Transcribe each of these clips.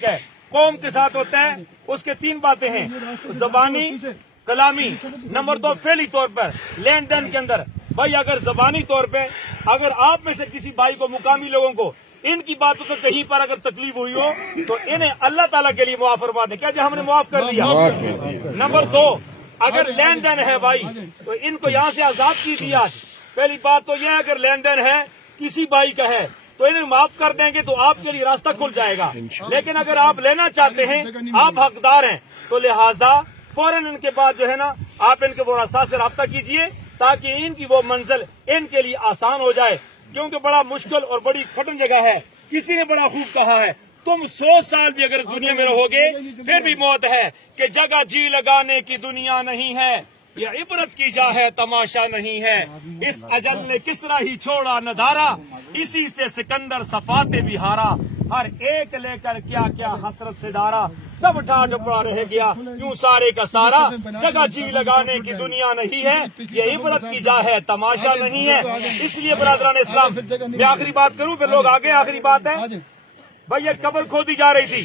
कौम के साथ होता है उसके तीन बातें हैं, जबानी, कलामी, नंबर 2 फेली तौर पर लेन देन के अंदर। भाई अगर जबानी तौर पे अगर आप में से किसी भाई को मुकामी लोगों को इनकी बातों से कहीं पर अगर तकलीफ हुई हो तो इन्हें अल्लाह ताला के लिए मुआफ फरमा दे। क्या जो हमने मुआफ कर दिया। नंबर 2 अगर लेन देन है भाई तो इनको यहाँ से आजाद कीजिए। आज पहली बात तो यह अगर लेन देन है किसी भाई का है तो इन्हें माफ कर देंगे तो आपके लिए रास्ता खुल जाएगा। लेकिन अगर आप लेना चाहते हैं, आप हकदार हैं, तो लिहाजा फौरन इनके बाद जो है ना आप इनके वरासा से रब्ता कीजिए ताकि इनकी वो मंजिल इनके लिए आसान हो जाए, क्योंकि बड़ा मुश्किल और बड़ी कठिन जगह है। किसी ने बड़ा खूब कहा है, तुम 100 साल भी अगर दुनिया में रहोगे फिर भी मौत है कि जगह जी लगाने की दुनिया नहीं है, ये इबरत की जा है तमाशा नहीं है। इस अजल ने किसरा ही छोड़ा नधारा, इसी से सिकंदर सफाते भी हारा। हर एक लेकर क्या क्या हसरत से डारा, सब ठा टुकड़ा रह गया यूं सारे का सारा। जगह जी लगाने की दुनिया नहीं है, ये इबरत की जा है तमाशा नहीं है। इसलिए बरादरान इस्लाम मैं आखिरी बात करूं फिर लोग आगे। आखिरी बात है भाई, ये कब्र खोदी जा रही थी।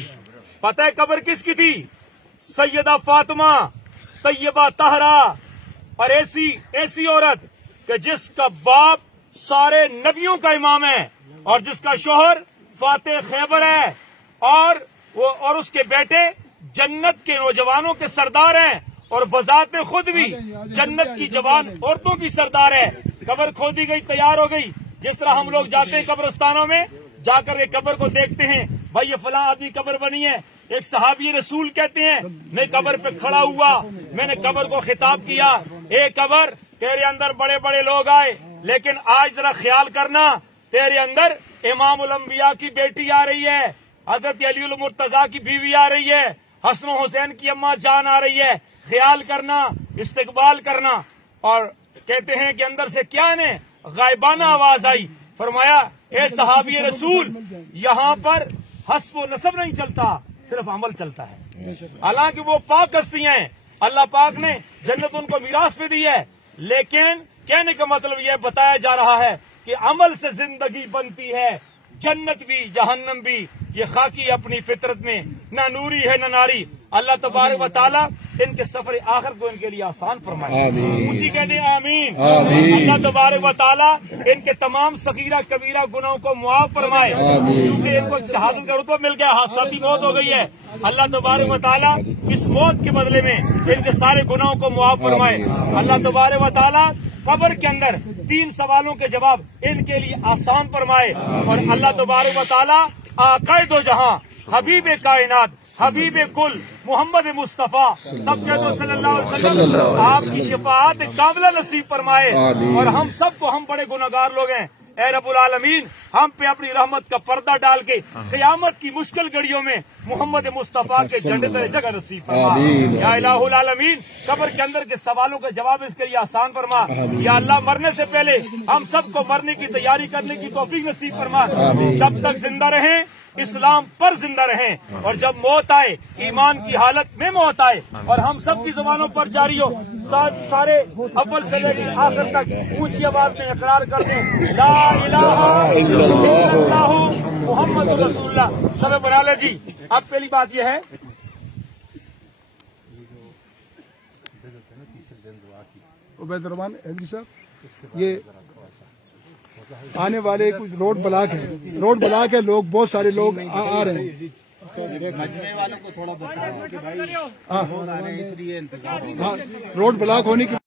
पता है कब्र किसकी थी? सैयदा फातिमा तैयबा तहरा, और ऐसी औरत कि जिसका बाप सारे नबियों का इमाम है और जिसका शोहर फातेह खैबर है और उसके बेटे जन्नत के नौजवानों के सरदार हैं और बजाते खुद भी जन्नत की जवान औरतों की सरदार है। कब्र खोदी गई, तैयार हो गई। जिस तरह हम लोग जाते हैं कब्रिस्तानों में, जाकर के कब्र को देखते हैं, भाई ये फलां आदमी कब्र बनी है। एक सहाबी रसूल कहते हैं मैं कब्र पे खड़ा हुआ, मैंने कब्र को खिताब किया, ए कब्र तेरे अंदर बड़े बड़े लोग आए, लेकिन आज जरा ख्याल करना तेरे अंदर इमाम उल अंबिया की बेटी आ रही है, हजरत अली उल मुर्तजा की बीवी आ रही है, हसन हुसैन की अम्मा जान आ रही है, ख्याल करना, इस्तकबाल करना। और कहते हैं कि अंदर से क्या ने गायबाना आवाज आई, फरमाया ए सहाबी रसूल यहाँ पर हस्ब व नसब नहीं चलता, सिर्फ अमल चलता है। हालांकि वो पाक हस्तियां हैं, अल्लाह पाक ने जन्नत उनको मीरास पे दी है, लेकिन कहने का मतलब यह बताया जा रहा है कि अमल से जिंदगी बनती है, जन्नत भी जहन्नम भी। ये खाकी अपनी फितरत में न नूरी है न नारी। अल्लाह तबारक व तआला इनके सफर आखिर को इनके लिए आसान फरमाए। ऊंची कहते हैं आमीन। अल्लाह तबारक व तआला इनके तमाम सगीरा कबीरा गुनाहों को मुआफ फरमाए, क्योंकि इनको शहादत का रुतबा मिल गया, हादसाती मौत हो गई है। अल्लाह तबारक व तआला इस मौत के बदले में इनके सारे गुनाहों को मुआफ फरमाए। अल्लाह तबारक व तआला कब्र के अंदर 3 सवालों के जवाब इनके लिए आसान फरमाए। और अल्लाह तबारक व तआला आक़ाए दो जहां, हबीब कायनात, हबीब कुल मोहम्मद मुस्तफा सल्लल्लाहु अलैहि वसल्लम आपकी शफाअत काबिला नसीब फरमाए। और हम सबको, हम बड़े गुनहगार लोग हैं, ए रब्बुल आलमीन हम पे अपनी रहमत का पर्दा डाल के क़यामत की मुश्किल घड़ियों में मोहम्मद मुस्तफा के झंडे तले जगह नसीब फरमा। या इलाहुल आलमीन कब्र के अंदर के सवालों का जवाब इसके लिए आसान फरमा। या अल्लाह मरने से पहले हम सबको मरने की तैयारी करने की तौफीक नसीब फरमा। जब तक जिंदा रहें इस्लाम पर जिंदा रहें, और जब मौत आए ईमान की हालत में मौत आए, और हम सब की जुबानों पर जारी हो सारे अव्वल से लेकर आखिर तक ऊंची आवाज में इकरार कर दें ला इलाहा इल्लल्लाह मुहम्मद रसूलुल्लाह। सब बना ले जी। अब पहली बात यह है, उबैद रहमान हैदरी साहब, ये आने वाले कुछ रोड ब्लॉक है, लोग बहुत सारे लोग आ रहे हैं। मजमे वालों को थोड़ा बताओ कि भाई हाँ, इसलिए इंतजाम रोड ब्लॉक होने की